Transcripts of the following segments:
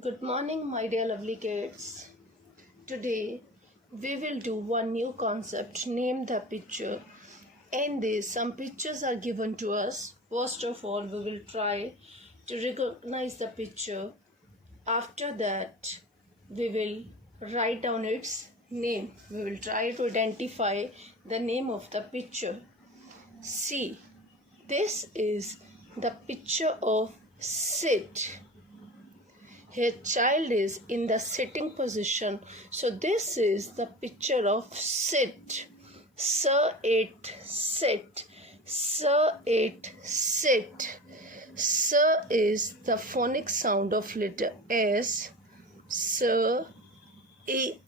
Good morning, my dear lovely kids. Today we will do one new concept named the picture. In this, some pictures are given to us. First of all, we will try to recognize the picture. After that, we will write down its name. We will try to identify the name of the picture. See, this is the picture of sit. Her child is in the sitting position. So this is the picture of sit. Sir, it, sit. Sir, it, sit. Sir is the phonic sound of letter S. Sir, it,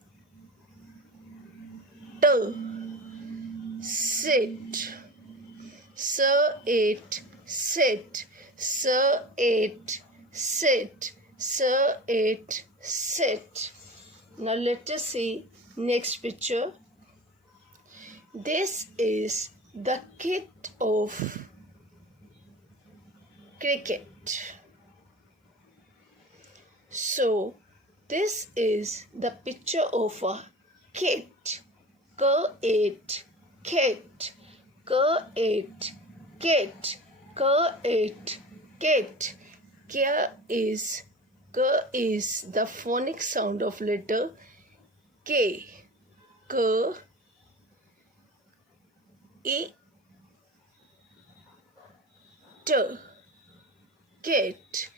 sit. Sir, it, sit. Sir, it, sit. Sir, it, sit. Now let us see next picture. This is the kit of cricket. So this is the picture of a kit. K-it, kit. K-it, kit. K-it, kit. K is the phonic sound of letter K. K, I, T. Kit.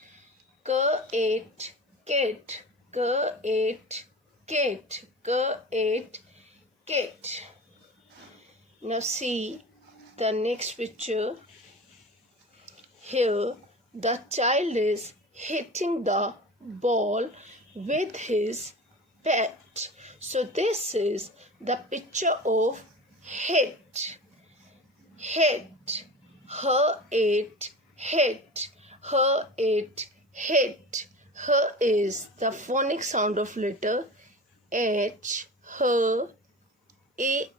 K-it, kit. K-it, kit. K-it, kit. Now see the next picture. Here the child is hitting the ball with his bat. So this is the picture of hit. Hit. Her, it, hit. Her, it, hit. Her is the phonic sound of letter H. Her, it,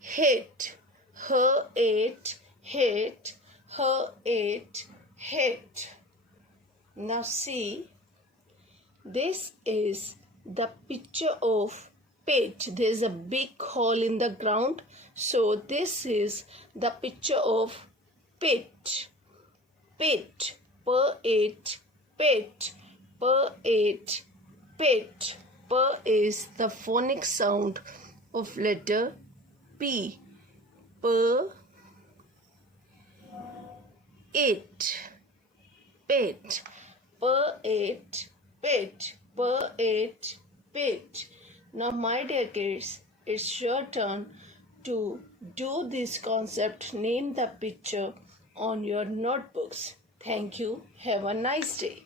hit. Her, it, hit. Her, it, hit. Now see, this is the picture of pit. There is a big hole in the ground. So this is the picture of pit. Pit. P-it, pit. P-it, pit. P is the phonic sound of letter P. P, it, pit. P-it, pit. P-it, pit. Now my dear kids, it's your turn to do this concept, name the picture on your notebooks. Thank you. Have a nice day.